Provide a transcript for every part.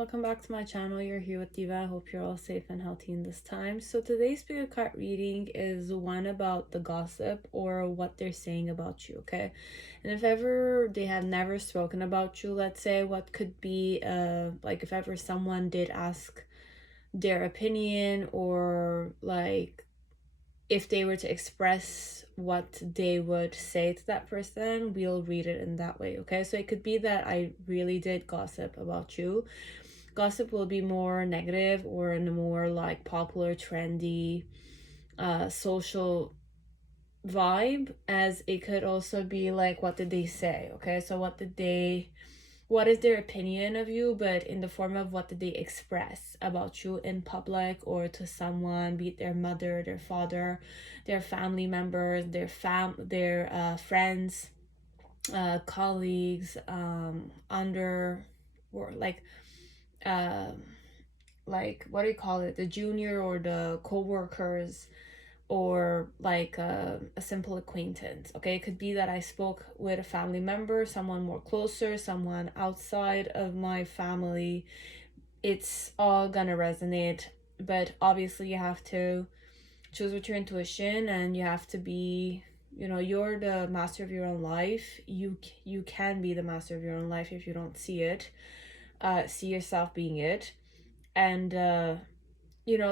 welcome back to my channel. You're here with Diva. I hope you're all safe and healthy in this time. So today's pick a card reading is one about the gossip or what they're saying about you, okay? And if ever they have never spoken about you, let's say, what could be like if ever someone did ask their opinion, or like if they were to express what they would say to that person, we'll read it in that way, okay? So it could be that I really did gossip about you. Gossip will be more negative or in a more like popular, trendy, social vibe, as it could also be like, what did they say, okay? So what is their opinion of you, but in the form of what did they express about you in public or to someone, be it their mother, their father, their family members, their friends, colleagues, under, or like what do you call it, the junior or the co-workers, or like a simple acquaintance, okay? It could be that I spoke with a family member, someone more closer, someone outside of my family. It's all gonna resonate, but obviously you have to choose with your intuition, and you have to be, you're the master of your own life. You can be the master of your own life if you don't see it, see yourself being it. And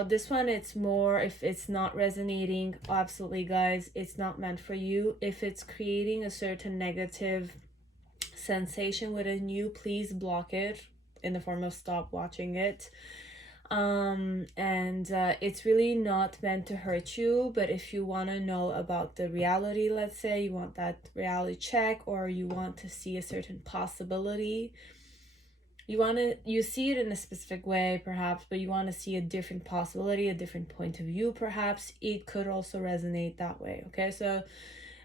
this one, it's more, if it's not resonating, absolutely guys, it's not meant for you. If it's creating a certain negative sensation within you, please block it in the form of stop watching it. It's really not meant to hurt you, but if you want to know about the reality, let's say you want that reality check, or you want to see a certain possibility, you see it in a specific way perhaps, but you want to see a different possibility, a different point of view perhaps, it could also resonate that way, okay? So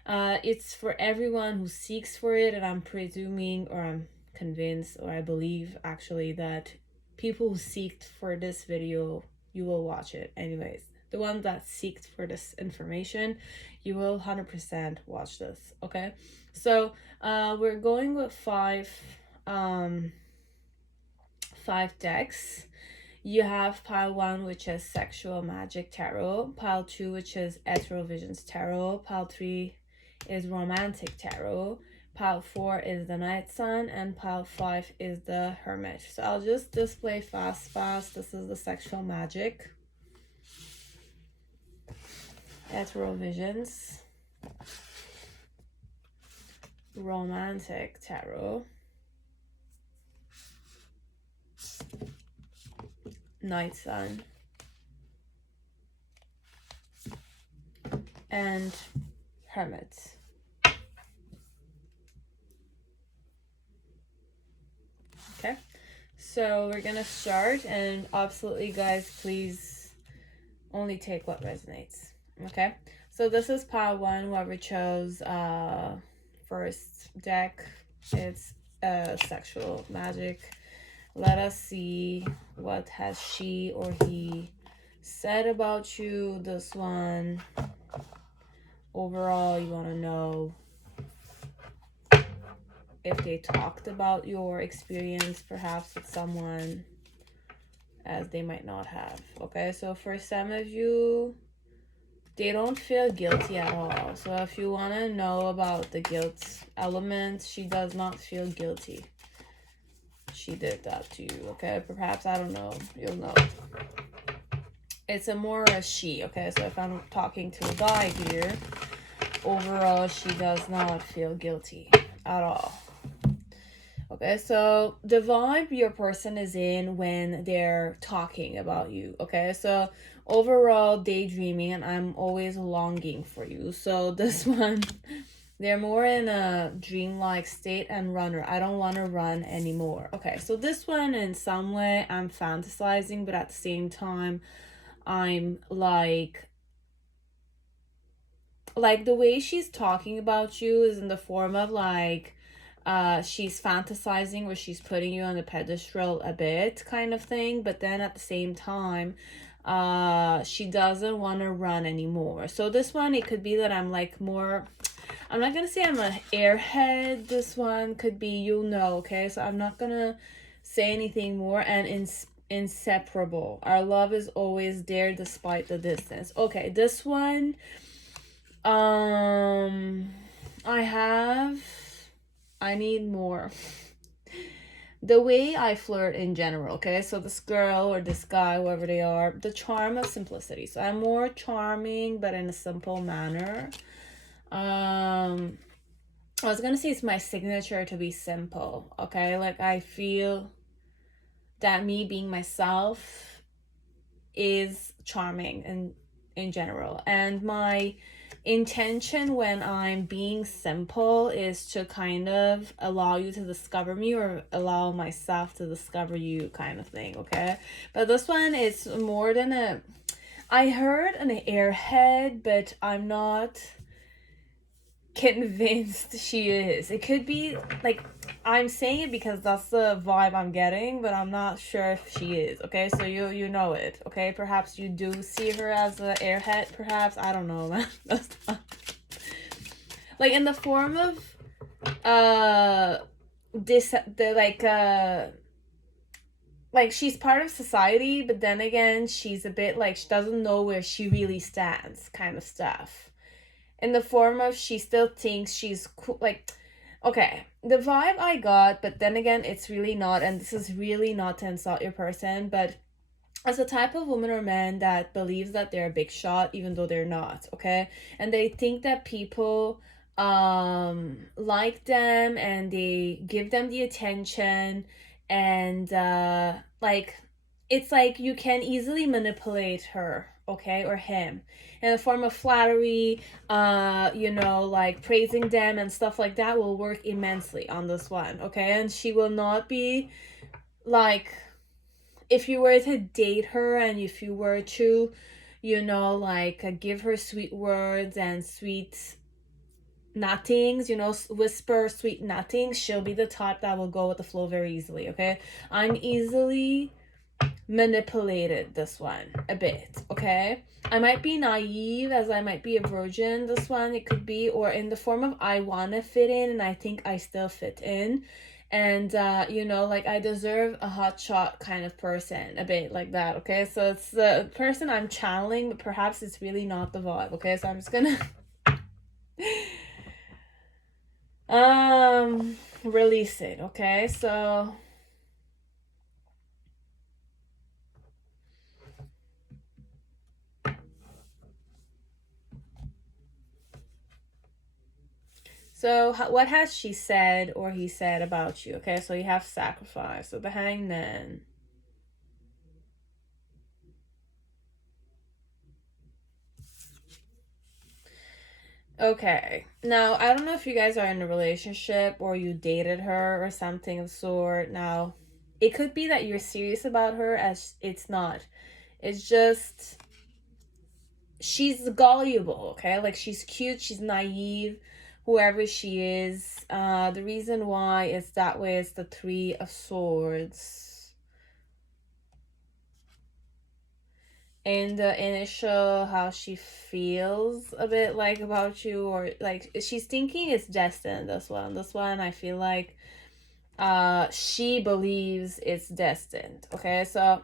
it's for everyone who seeks for it, and I'm presuming, or I'm convinced, or I believe actually, that people who seeked for this video, you will watch it anyways. The one that seeked for this information, you will 100% watch this, okay? So we're going with five decks. You have pile 1, which is Sexual Magic Tarot, pile 2, which is Ethereal Visions Tarot, pile 3 is Romantic Tarot, pile 4 is the Night Sun, and pile 5 is the Hermit. So I'll just display fast. This is the Sexual Magic, Ethereal Visions, Romantic Tarot, Night Sun, and Hermit. Okay, so we're gonna start, and absolutely guys, please only take what resonates, okay? So this is pile 1, whoever chose first deck. It's Sexual Magic. Let us see what has she or he said about you. This one, overall, you want to know if they talked about your experience perhaps with someone, as they might not have, okay? So for some of you, they don't feel guilty at all. So if you want to know about the guilt element, she does not feel guilty. She did that to you, okay? Perhaps, I don't know, you'll know. It's a more a she, okay? So if I'm talking to a guy here, overall, she does not feel guilty at all. Okay, so the vibe your person is in when they're talking about you, okay? So overall, daydreaming, and I'm always longing for you. So this one, they're more in a dreamlike state, and runner. I don't want to run anymore. Okay, so this one, in some way, I'm fantasizing, but at the same time, I'm like the way she's talking about you is in the form of like, she's fantasizing, or she's putting you on the pedestal a bit kind of thing, but then at the same time, she doesn't want to run anymore. So this one, it could be that I'm like more, I'm not gonna say I'm an airhead. This one could be, okay? So I'm not gonna say anything more, and inseparable. Our love is always there despite the distance. Okay, this one, I need more. The way I flirt in general, okay? So this girl or this guy, whoever they are, the charm of simplicity. So I'm more charming, but in a simple manner. I was gonna say it's my signature to be simple, okay? Like, I feel that me being myself is charming in general. And my intention when I'm being simple is to kind of allow you to discover me, or allow myself to discover you, kind of thing, okay? But this one is more than a, I heard an airhead, but I'm not convinced she is. It could be like, I'm saying it because that's the vibe I'm getting, but I'm not sure if she is, okay? So you know it, okay? Perhaps you do see her as an airhead, perhaps. I don't know, man. That's not... like, in the form of like she's part of society, but then again she's a bit like, she doesn't know where she really stands, kind of stuff. In the form of, she still thinks she's cool, like, okay, the vibe I got, but then again, it's really not, and this is really not to insult your person, but as a type of woman or man that believes that they're a big shot, even though they're not, okay? And they think that people like them, and they give them the attention, and like, it's like you can easily manipulate her, okay, or him, in the form of flattery, like praising them and stuff like that will work immensely on this one, okay? And she will not be like, if you were to date her, and if you were to, give her sweet words and sweet nothings, whisper sweet nothings, she'll be the type that will go with the flow very easily, okay? I'm easily manipulated, this one, a bit, okay? I might be naive, as I might be a virgin, this one, it could be, or in the form of, I want to fit in, and I think I still fit in, and I deserve a hot shot kind of person, a bit like that, okay? So it's the person I'm channeling, but perhaps it's really not the vibe, okay? So I'm just gonna release it, okay? So what has she said or he said about you? Okay, so you have sacrifice. So the Hangman. Okay, now I don't know if you guys are in a relationship or you dated her or something of sort. Now, it could be that you're serious about her, as it's not. It's just, she's gullible, okay? Like, she's cute, she's naive, whoever she is. The reason why it's that way is the Three of Swords. And the initial, how she feels a bit like about you, or like she's thinking it's destined, this one I feel like she believes it's destined, okay? So,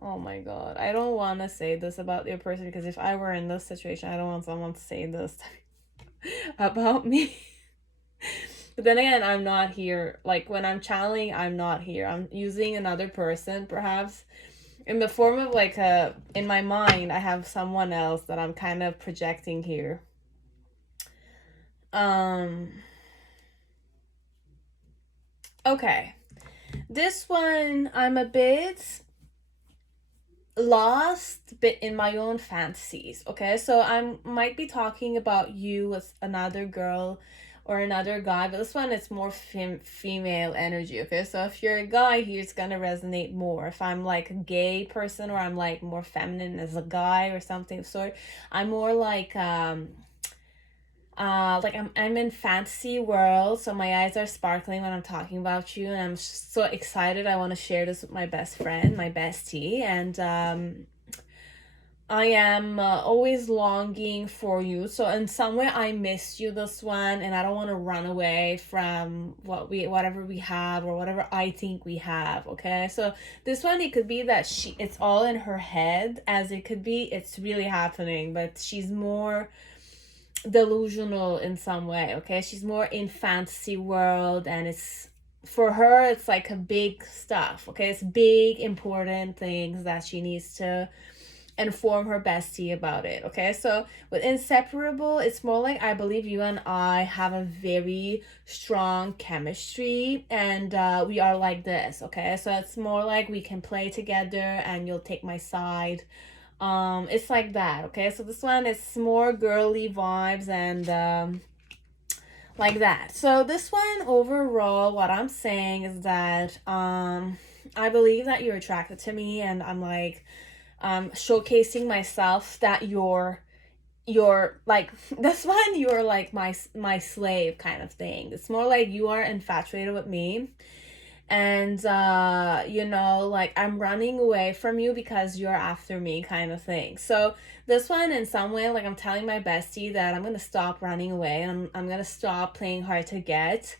oh my god, I don't want to say this about your person, because if I were in this situation, I don't want someone to say this about me. But then again, I'm not here. Like, when I'm channeling, I'm not here. I'm using another person, perhaps, in the form of like in my mind, I have someone else that I'm kind of projecting here. Okay. This one, I'm a bit lost bit in my own fantasies, okay? So I might be talking about you with another girl or another guy, but this one is more female energy, okay? So if you're a guy, here's gonna resonate more. If I'm like a gay person, or I'm like more feminine as a guy or something of sort, I'm more like I'm in fantasy world, so my eyes are sparkling when I'm talking about you, and I'm so excited. I want to share this with my best friend, my bestie, and I am always longing for you. So in some way I miss you, this one, and I don't want to run away from whatever we have or whatever I think we have, okay? So this one, it could be that it's all in her head, as it could be it's really happening, but she's more delusional in some way, okay? She's more in fantasy world, and it's for her it's like a big stuff, okay? It's big important things that she needs to inform her bestie about it, okay? So with inseparable, it's more like I believe you and I have a very strong chemistry, and we are like this, okay? So it's more like we can play together and you'll take my side. It's like that, okay? So this one is more girly vibes, and like that. So this one, overall, what I'm saying is that I believe that you're attracted to me, and I'm like showcasing myself that you're like this one, you're like my slave kind of thing. It's more like you are infatuated with me, and you know, like I'm running away from you because you're after me kind of thing. So this one, in some way, like I'm telling my bestie that I'm gonna stop running away, and I'm gonna stop playing hard to get,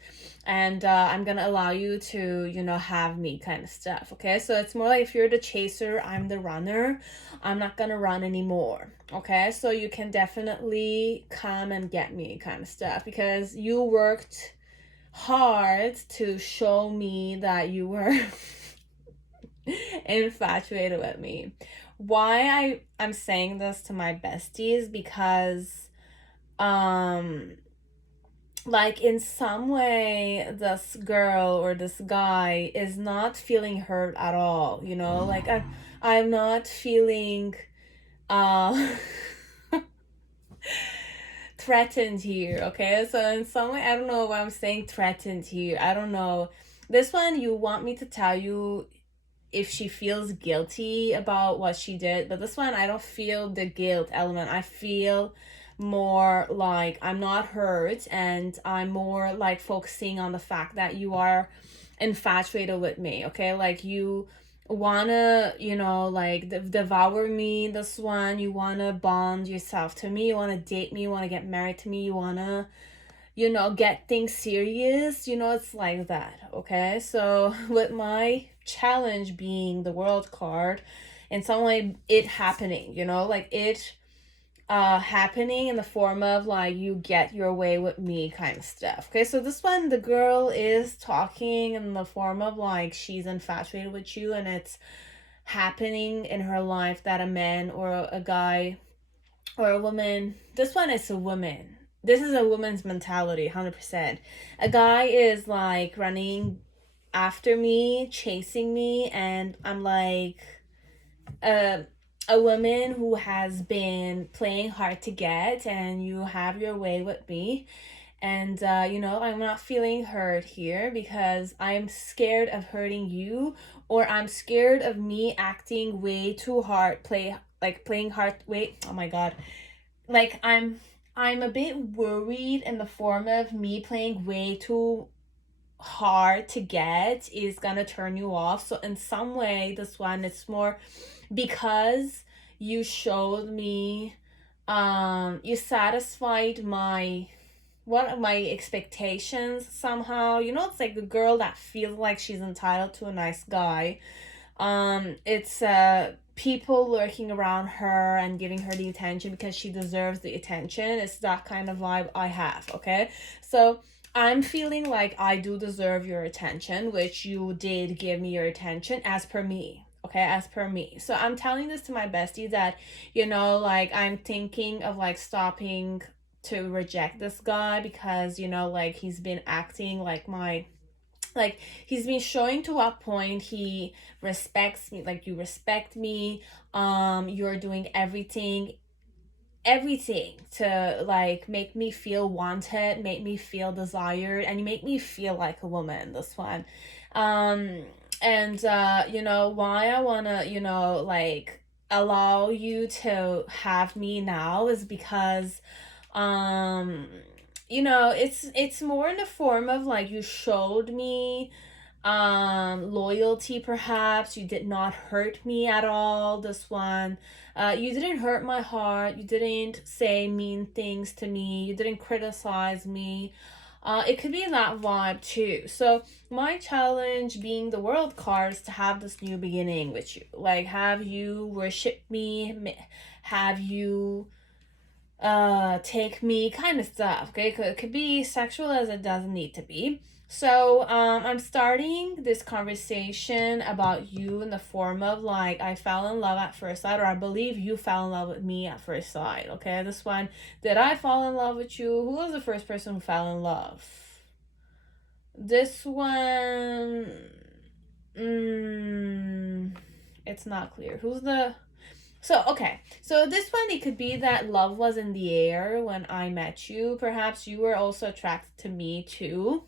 and I'm gonna allow you to, you know, have me kind of stuff, okay? So it's more like if you're the chaser, I'm the runner. I'm not gonna run anymore, okay? So you can definitely come and get me kind of stuff, because you worked hard to show me that you were infatuated with me. Why I'm saying this to my besties, because like in some way this girl or this guy is not feeling hurt at all, you know? Like I'm not feeling uh threatened here, okay? So in some way, I don't know why I'm saying threatened here. I don't know. This one, you want me to tell you if she feels guilty about what she did, but this one, I don't feel the guilt element. I feel more like I'm not hurt, and I'm more like focusing on the fact that you are infatuated with me, okay? Like you wanna, you know, like devour me, this one. You wanna bond yourself to me, you wanna date me, you wanna get married to me, you wanna, you know, get things serious, you know? It's like that, okay? So with my challenge being the world card, in some way it happening, you know, like it happening in the form of like you get your way with me kind of stuff, okay? So this one, the girl is talking in the form of like she's infatuated with you, and it's happening in her life that a man or a guy or a woman, this one is a woman, this is a woman's mentality 100%. A guy is like running after me, chasing me, and I'm like a a woman who has been playing hard to get, and you have your way with me, and you know, I'm not feeling hurt here because I'm scared of hurting you, or I'm scared of me acting way too hard, playing hard. Wait, oh my god, like I'm a bit worried in the form of me playing way too hard to get is gonna turn you off. So in some way, this one, it's more because you showed me, you satisfied my one of my expectations somehow, you know? It's like a girl that feels like she's entitled to a nice guy. It's people lurking around her and giving her the attention because she deserves the attention. It's that kind of vibe I have, okay? So I'm feeling like I do deserve your attention, which you did give me your attention as per me, okay? As per me. So I'm telling this to my bestie that, you know, like I'm thinking of like stopping to reject this guy, because, you know, like he's been acting like my, like he's been showing to what point he respects me, like you respect me, you're doing everything to like make me feel wanted, make me feel desired, and you make me feel like a woman, this one. um and you know why I want to, you know, like allow you to have me now is because um you know, it's more in the form of like you showed me Loyalty, perhaps. You did not hurt me at all, this one. You didn't hurt my heart. You didn't say mean things to me. You didn't criticize me. It could be that vibe too. So my challenge, being the world card, is to have this new beginning with you. Like, have you worship me, have you take me, kind of stuff. Okay, it could be sexual as it doesn't need to be. So I'm starting this conversation about you in the form of like, I fell in love at first sight, or I believe you fell in love with me at first sight. Okay, this one, did I fall in love with you? Who was the first person who fell in love? This one, it's not clear. Who's the... So, okay. So this one, it could be that love was in the air when I met you. Perhaps you were also attracted to me too.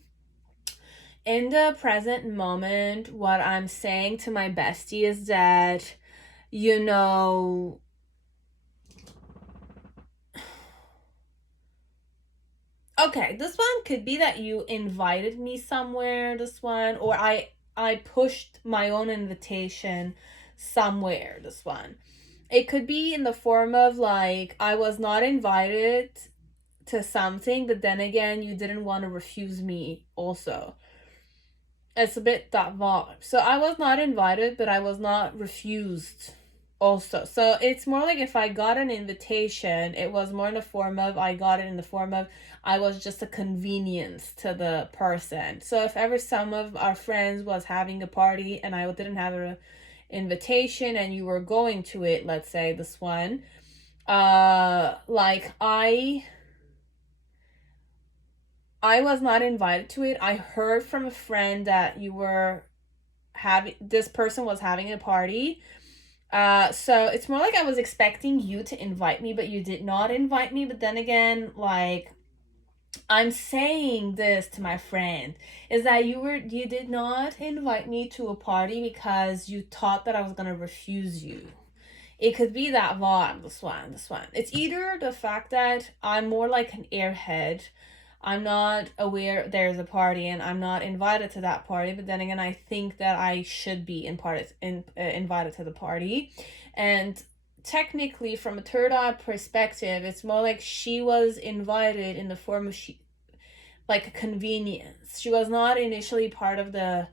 In the present moment, what I'm saying to my bestie is that, you know, okay, this one could be that you invited me somewhere, this one, or I pushed my own invitation somewhere, this one. It could be in the form of like, I was not invited to something, but then again, you didn't want to refuse me also. It's a bit that vibe. So I was not invited, but I was not refused also. So it's more like if I got an invitation, it was more in the form of, I got it in the form of, I was just a convenience to the person. So if ever some of our friends was having a party and I didn't have an invitation and you were going to it, let's say this one, like I was not invited to it. I heard from a friend that you were this person was having a party. So it's more like I was expecting you to invite me, but you did not invite me. But then again, like, I'm saying this to my friend, is that you did not invite me to a party because you thought that I was gonna refuse you. It could be that vibe, this one. It's either the fact that I'm more like an airhead, I'm not aware there's a party and I'm not invited to that party, but then again, I think that I should be invited to the party. And technically, from a third eye perspective, it's more like she was invited in the form of like a convenience. She was not initially part of the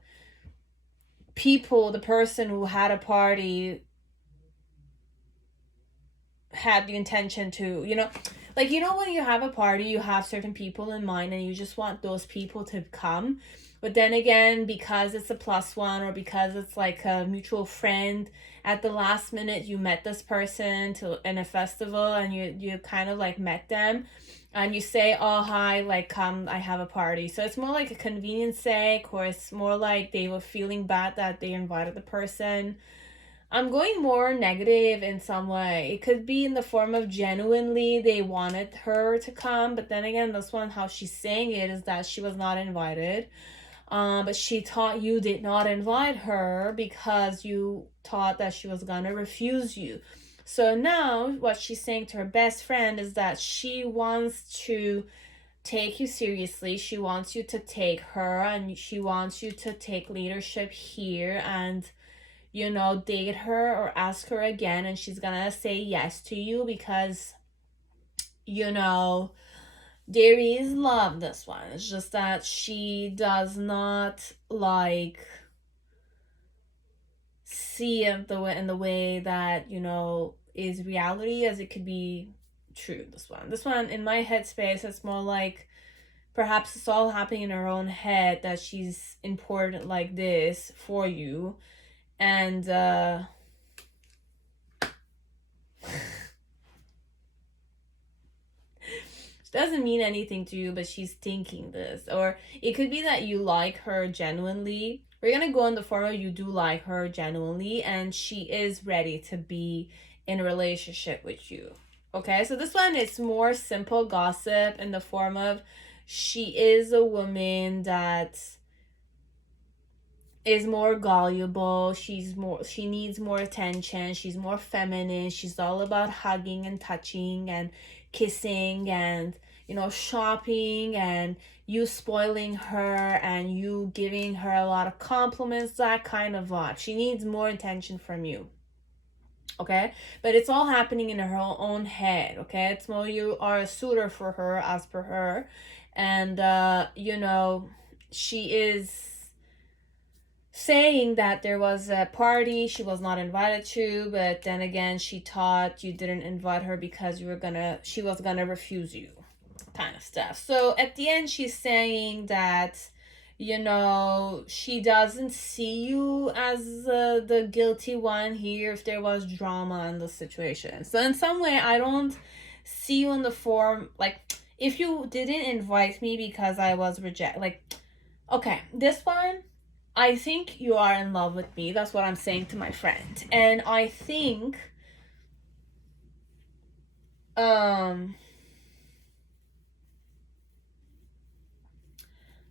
person who had a party had the intention to, like, when you have a party, you have certain people in mind and you just want those people to come. But then again, because it's a +1 or because it's like a mutual friend, at the last minute you met this person in a festival and you kind of like met them and you say, oh, hi, like, come, I have a party. So it's more like a convenience sake, or it's more like they were feeling bad that they invited the person. I'm going more negative in some way. It could be in the form of genuinely they wanted her to come, but then again, this one, how she's saying it is that she was not invited. But she thought you did not invite her because you thought that she was gonna refuse you. So now what she's saying to her best friend is that she wants to take you seriously. She wants you to take her and she wants you to take leadership here and date her or ask her again, and she's gonna say yes to you because, there is love, this one. It's just that she does not, like, see it in the way that, is reality as it could be true, this one. This one, in my headspace, it's more like perhaps it's all happening in her own head that she's important like this for you. And doesn't mean anything to you, but she's thinking this. Or it could be that you like her genuinely. We're gonna go in the form of you do like her genuinely and she is ready to be in a relationship with you. Okay, so this one is more simple gossip in the form of she is a woman that is more gullible. She needs more attention. She's more feminine. She's all about hugging and touching and kissing and you know, shopping and you spoiling her and you giving her a lot of compliments, that kind of vibe. She needs more attention from you. Okay, but it's all happening in her own head. Okay, it's more you are a suitor for her as per her, and you know, she is saying that there was a party she was not invited to, but then again she thought you didn't invite her because she was gonna refuse you, kind of stuff. So at the end she's saying that, you know, she doesn't see you as the guilty one here if there was drama in the situation. So in some way I don't see you in the form, like, if you didn't invite me because I was rejected, like, okay, this one, I think you are in love with me. That's what I'm saying to my friend. And I think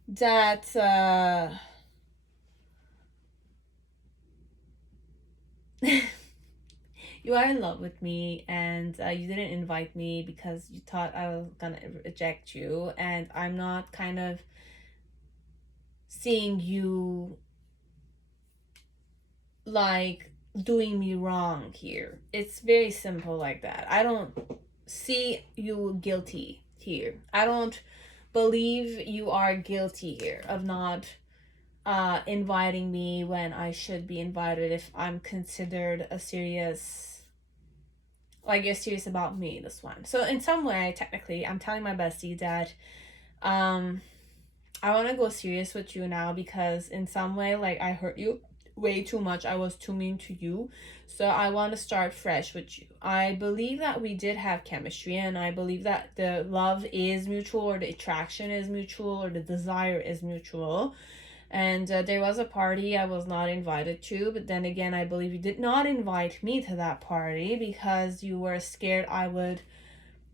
that you are in love with me, and you didn't invite me because you thought I was gonna reject you, and I'm not kind of seeing you like doing me wrong here. It's very simple like that. I don't see you guilty here. I don't believe you are guilty here of not inviting me when I should be invited if I'm considered a serious, like, you're serious about me, this one. So in some way, technically, I'm telling my bestie that I want to go serious with you now because in some way, like, I hurt you way too much. I was too mean to you. So I want to start fresh with you. I believe that we did have chemistry, and I believe that the love is mutual, or the attraction is mutual, or the desire is mutual. And there was a party I was not invited to, but then again, I believe you did not invite me to that party because you were scared I would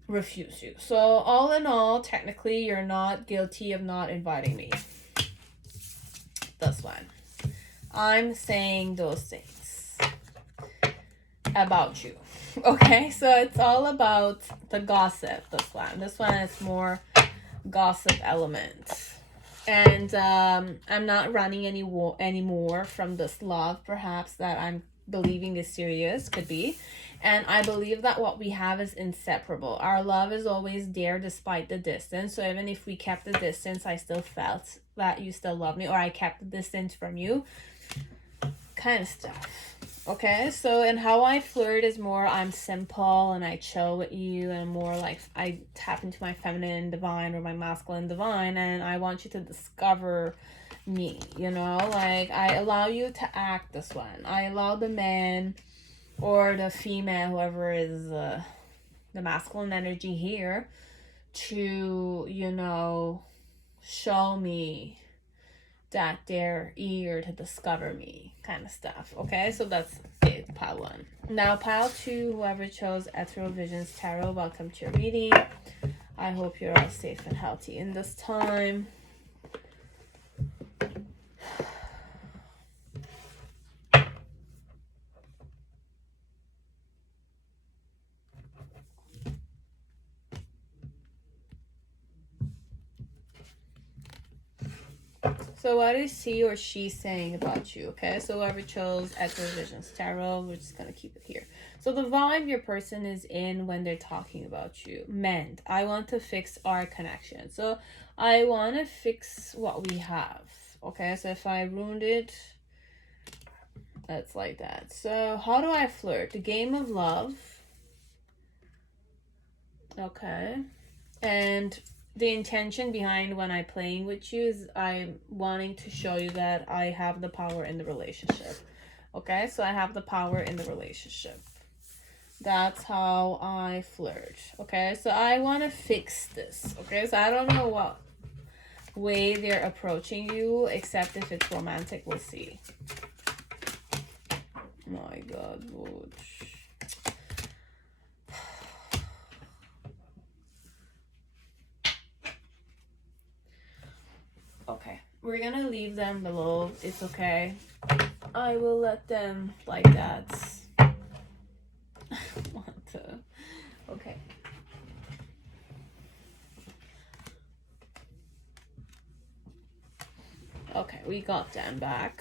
refuse you. So all in all, technically, you're not guilty of not inviting me. This one. I'm saying those things about you. Okay, so it's all about the gossip, this one. This one is more gossip element. And I'm not running anymore from this love, perhaps, that I'm believing is serious, could be. And I believe that what we have is inseparable. Our love is always there despite the distance. So even if we kept the distance, I still felt that you still love me, or I kept the distance from you, kind of stuff. Okay, so and how I flirt is more I'm simple and I chill with you, and more like I tap into my feminine divine or my masculine divine, and I want you to discover me, you know, like I allow you to act, this one. I allow the man or the female, whoever is the masculine energy here, to, you know, show me that they're eager to discover me, kind of stuff. Okay, so that's it, pile 1. Now pile 2, whoever chose Ethereal Visions Tarot, welcome to your reading. I hope you're all safe and healthy in this time. So what is he or she saying about you? Okay, so whoever chose Ethereal Visions Tarot, we're just gonna keep it here. So the vibe your person is in when they're talking about you: mend. I want to fix our connection. So I want to fix what we have. Okay, so if I ruined it, that's like that. So how do I flirt? The game of love. Okay, and the intention behind when I'm playing with you is I'm wanting to show you that I have the power in the relationship. Okay, so I have the power in the relationship. That's how I flirt. Okay, so I want to fix this. Okay, so I don't know what way they're approaching you, except if it's romantic. We'll see. My God, Lord. Okay, we're gonna leave them below. It's okay. I will let them like that. What the? Okay. Okay, we got them back.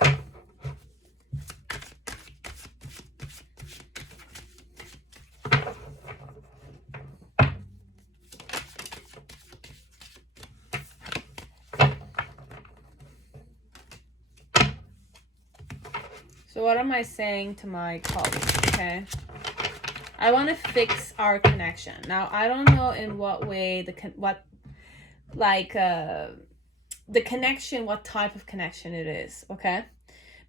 So what am I saying to my colleagues, okay? I want to fix our connection. Now, I don't know in what way the connection, what type of connection it is, okay?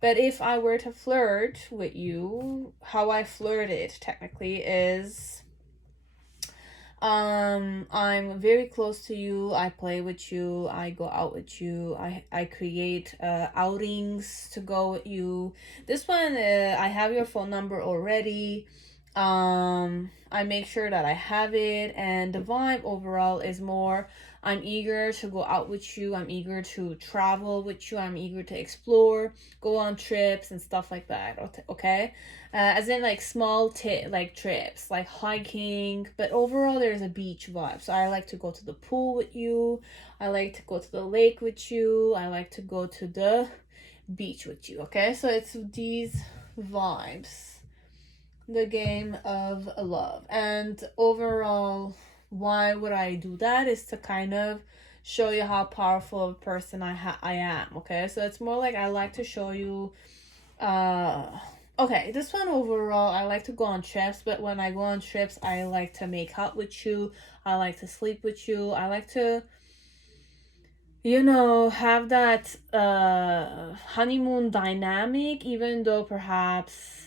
But if I were to flirt with you, how I flirted technically is I'm very close to you, I play with you, I go out with you, I create outings to go with you. This one, I have your phone number already. I make sure that I have it, and the vibe overall is more I'm eager to go out with you, I'm eager to travel with you, I'm eager to explore, go on trips and stuff like that, okay? As in like small trips, like hiking, but overall there's a beach vibe. So I like to go to the pool with you, I like to go to the lake with you, I like to go to the beach with you, okay? So it's these vibes, the game of love. And overall, why would I do that is to kind of show you how powerful of a person I am, okay? So it's more like I like to show you okay, this one overall, I like to go on trips, but when I go on trips, I like to make out with you, I like to sleep with you, I like to, you know, have that honeymoon dynamic, even though perhaps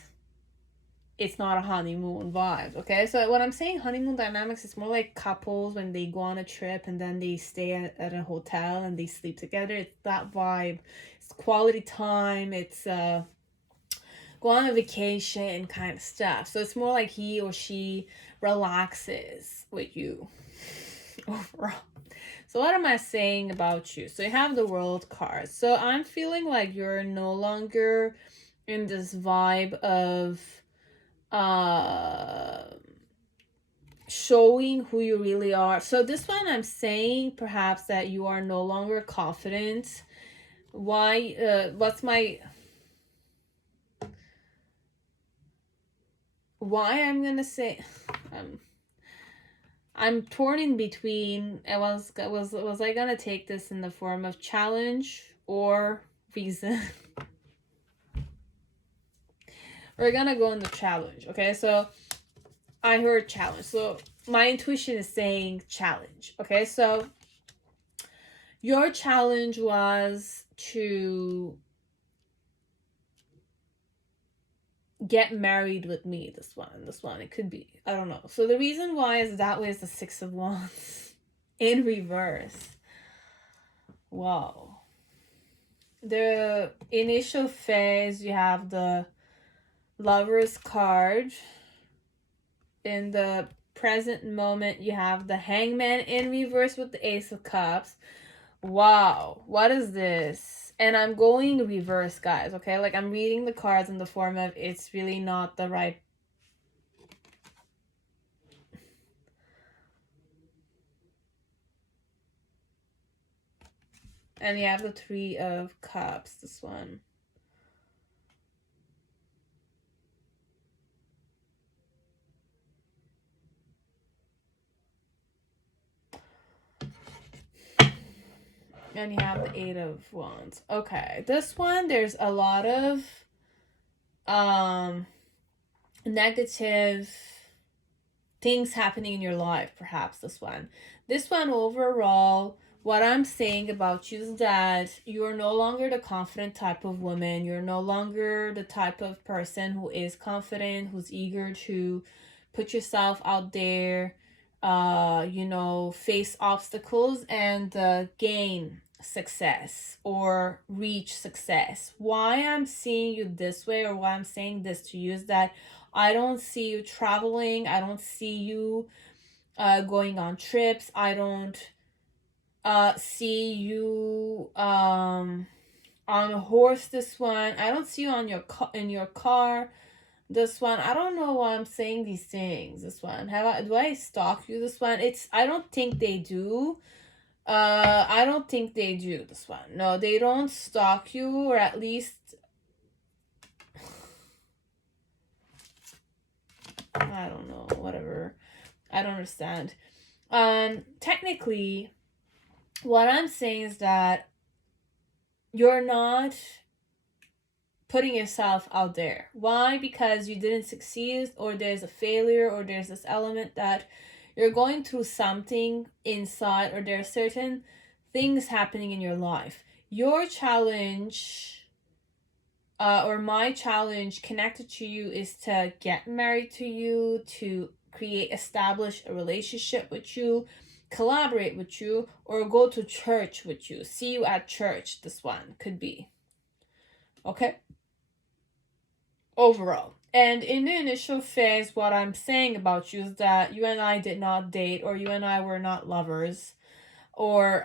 it's not a honeymoon vibe, okay? So when I'm saying honeymoon dynamics, it's more like couples when they go on a trip and then they stay at a hotel and they sleep together. It's that vibe. It's quality time. It's go on a vacation kind of stuff. So it's more like he or she relaxes with you overall. So what am I saying about you? So you have the World card. So I'm feeling like you're no longer in this vibe of showing who you really are. So this one I'm saying perhaps that you are no longer confident. Why I'm gonna say I'm torn in between. Was I gonna take this in the form of challenge or reason? We're gonna go in the challenge, okay? So I heard challenge. So my intuition is saying challenge, okay? So your challenge was to get married with me. This one, it could be, I don't know. So the reason why is that way is the Six of Wands in reverse. Wow. The initial phase, you have the Lover's card. In the present moment, you have the Hangman in reverse with the Ace of Cups. Wow, what is this? And I'm going reverse, guys, okay? Like, I'm reading the cards in the form of it's really not the right. And you have the Three of Cups, this one. And you have the Eight of Wands. Okay, this one, there's a lot of negative things happening in your life, perhaps this one. This one overall, what I'm saying about you is that you're no longer the confident type of woman. You're no longer the type of person who is confident, who's eager to put yourself out there, you know, face obstacles and gain success or reach success. Why I'm seeing you this way, or why I'm saying this to you, is that I don't see you traveling. I don't see you going on trips. I don't see you on a horse this one. I don't see you on in your car this one. I don't know why I'm saying these things this one. Do I stalk you this one? I don't think they do. I don't think they do this one. No, they don't stalk you, or at least I don't know, whatever. I don't understand. Technically, what I'm saying is that you're not putting yourself out there. Why? Because you didn't succeed, or there's a failure, or there's this element that you're going through something inside, or there are certain things happening in your life. Your challenge, or my challenge connected to you, is to get married to you, to establish a relationship with you, collaborate with you, or go to church with you. See you at church, this one could be. Okay? Overall. And in the initial phase, what I'm saying about you is that you and I did not date, or you and I were not lovers, or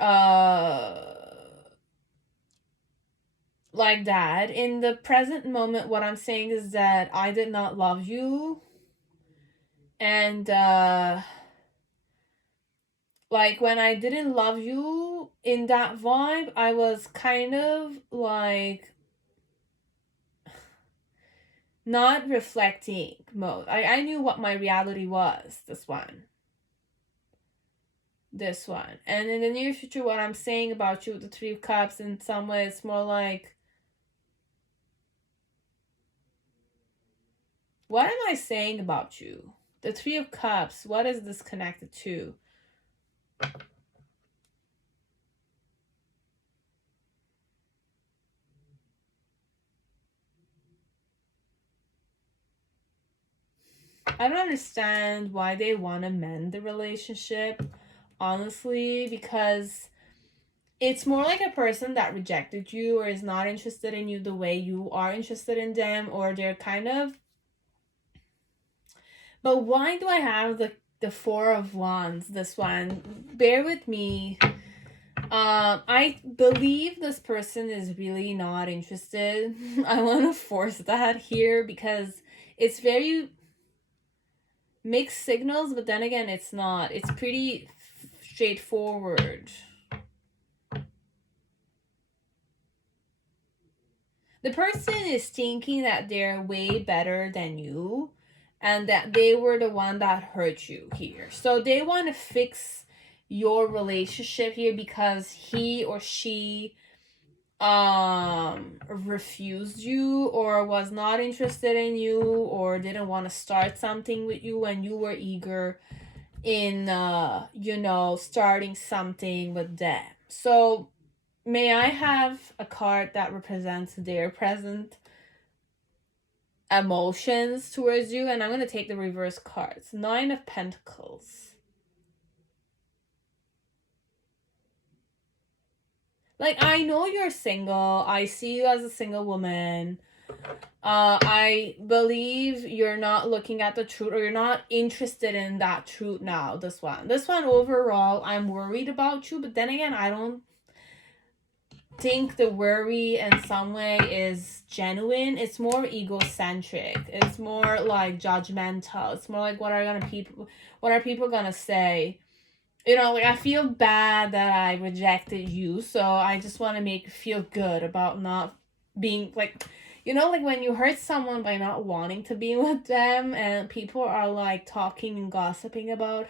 like that. In the present moment, what I'm saying is that I did not love you, and like when I didn't love you in that vibe, I was kind of like not reflecting mode. I knew what my reality was, this one. And in the near future, what I'm saying about you with the Three of Cups, in some way it's more like, what am I saying about you? The Three of Cups, what is this connected to? I don't understand why they want to mend the relationship, honestly, because it's more like a person that rejected you, or is not interested in you the way you are interested in them, or they're kind of... But why do I have the Four of Wands, this one? Bear with me. I believe this person is really not interested. I want to force that here because it's very mixed signals, but then again, it's not. It's pretty straightforward. The person is thinking that they're way better than you, and that they were the one that hurt you here. So they want to fix your relationship here because he or she refused you, or was not interested in you, or didn't want to start something with you when you were eager in starting something with them. So may I have a card that represents their present emotions towards you? And I'm going to take the reverse cards. Nine of Pentacles. Like, I know you're single. I see you as a single woman. I believe you're not looking at the truth, or you're not interested in that truth now. This one overall, I'm worried about you. But then again, I don't think the worry in some way is genuine. It's more egocentric. It's more like judgmental. It's more like, what are people gonna say? Like, I feel bad that I rejected you, so I just want to make you feel good about not being like, like when you hurt someone by not wanting to be with them, and people are like talking and gossiping about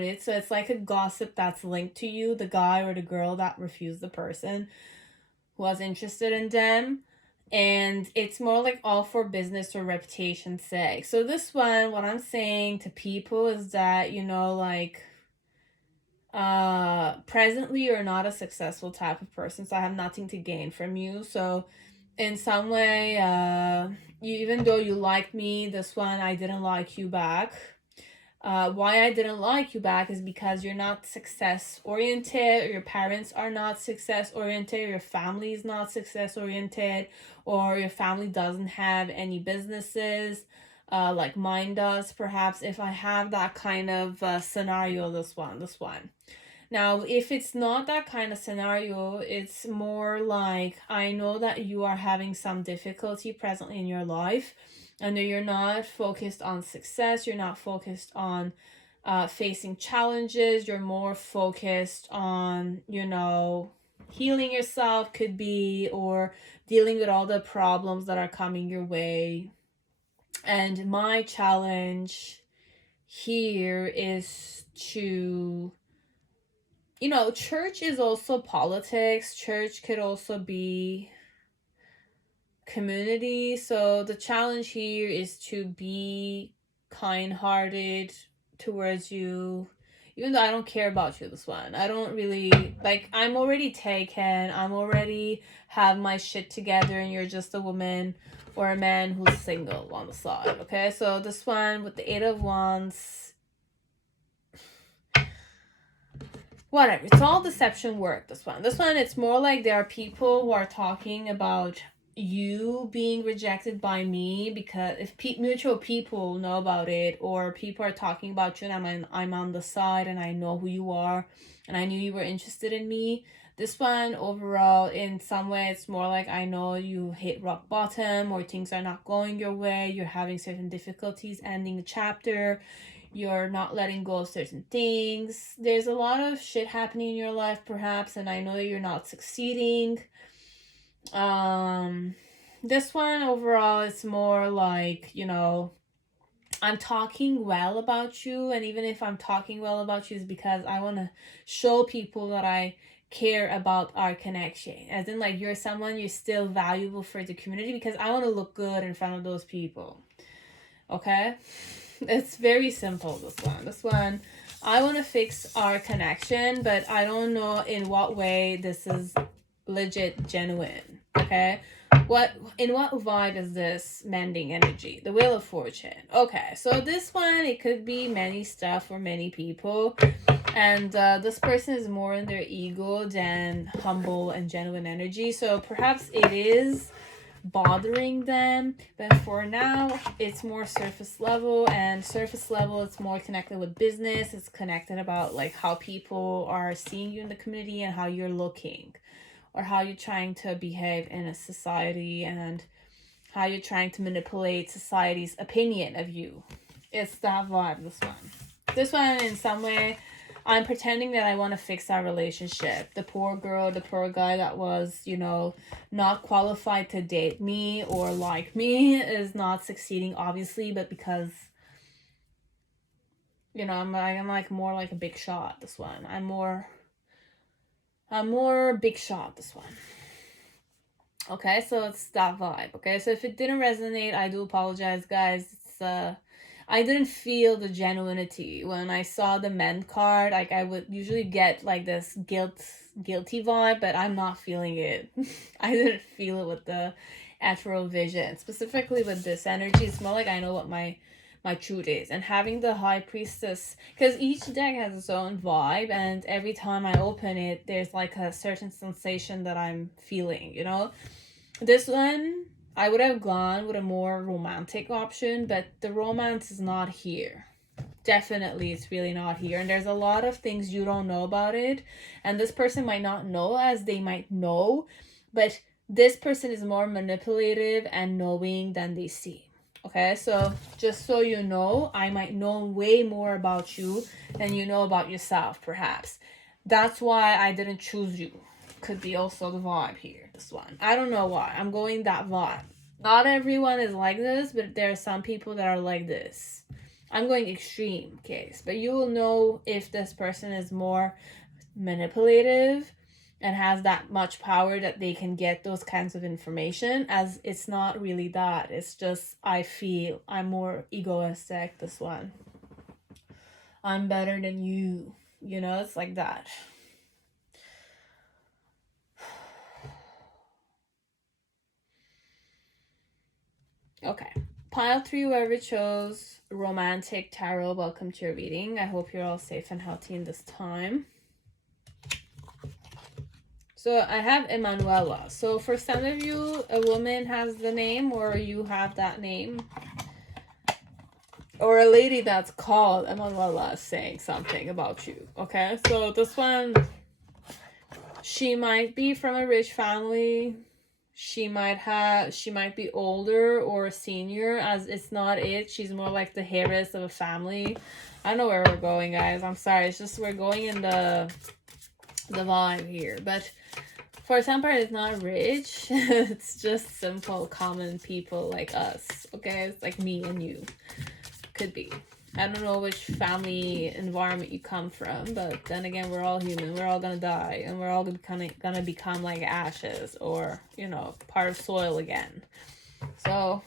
it. So it's like a gossip that's linked to you, the guy or the girl that refused the person who was interested in them. And it's more like all for business or reputation's sake. So this one, what I'm saying to people is that, presently you're not a successful type of person, so I have nothing to gain from you. So in some way, even though you liked me, this one, I didn't like you back. Why I didn't like you back is because you're not success oriented, or your parents are not success oriented, or your family is not success oriented, or your family doesn't have any businesses like mine does, perhaps, if I have that kind of scenario. This one. Now, if it's not that kind of scenario, it's more like, I know that you are having some difficulty presently in your life, and you're not focused on success, you're not focused on facing challenges. You're more focused on, you know, healing yourself, could be, or dealing with all the problems that are coming your way. And my challenge here is to, you know, church is also politics. Church could also be community. So the challenge here is to be kind-hearted towards you, even though I don't care about you, this one. I don't really, like, I'm already taken. I'm already have my shit together, and you're just a woman or a man who's single on the side, okay? So this one with the 8 of Wands, whatever. It's all deception work, this one. This one, it's more like there are people who are talking about you being rejected by me, because if mutual people know about it, or people are talking about you and I'm on the side and I know who you are and I knew you were interested in me. This one, overall, in some way, it's more like I know you hit rock bottom, or things are not going your way, you're having certain difficulties ending the chapter, you're not letting go of certain things. There's a lot of shit happening in your life, perhaps, and I know that you're not succeeding. This one, overall, it's more like, you know, I'm talking well about you, and even if I'm talking well about you, it's because I want to show people that I care about our connection, as in, like, you're someone, you're still valuable for the community, because I want to look good in front of those people, okay? It's very simple, this one, I want to fix our connection, but I don't know in what way this is legit genuine, okay? In what vibe is this mending energy? The Wheel of Fortune. Okay, so this one, it could be many stuff for many people, and this person is more in their ego than humble and genuine energy, so perhaps it is bothering them, but for now it's more surface level, and surface level, it's more connected with business. It's connected about like how people are seeing you in the community and how you're looking, or how you're trying to behave in a society, and how you're trying to manipulate society's opinion of you. It's that vibe, this one, in some way, I'm pretending that I want to fix our relationship. The poor girl, the poor guy that was, you know, not qualified to date me or like me is not succeeding, obviously, but because, you know, I'm like more like a big shot, this one. I'm more big shot, this one. Okay, so it's that vibe. Okay, so if it didn't resonate, I do apologize, guys. It's I didn't feel the genuinity when I saw the mend card. Like, I would usually get like this guilty vibe, but I'm not feeling it. I didn't feel it with the Ethereal vision, specifically with this energy. It's more like I know what my truth is. And having the High Priestess, because each deck has its own vibe, and every time I open it, there's like a certain sensation that I'm feeling, you know. This one, I would have gone with a more romantic option, but the romance is not here. Definitely, it's really not here. And there's a lot of things you don't know about it. And this person might not know as they might know. But this person is more manipulative and knowing than they seem. Okay, so just so you know, I might know way more about you than you know about yourself, perhaps. That's why I didn't choose you. Could be also the vibe here, this one. I don't know why. I'm going that vibe. Not everyone is like this, but there are some people that are like this. I'm going extreme case, but you will know if this person is more manipulative and has that much power that they can get those kinds of information, as it's not really that. It's just, I feel I'm more egoistic, this one. I'm better than you. You know, it's like that. Okay. Pile 3, whoever chose Romantic Tarot, welcome to your reading. I hope you're all safe and healthy in this time. So I have Emanuela. So for some of you, a woman has the name, or you have that name. Or a lady that's called Emanuela is saying something about you. Okay? So this one, she might be from a rich family. She might be older or a senior, as it's not it. She's more like the heiress of a family. I don't know where we're going, guys. I'm sorry. It's just we're going in the vibe here. But for some part, it's not rich. It's just simple, common people like us. Okay, it's like me and you. Could be. I don't know which family environment you come from, but then again, we're all human. We're all gonna die, and we're all gonna become like ashes, or, you know, part of soil again. So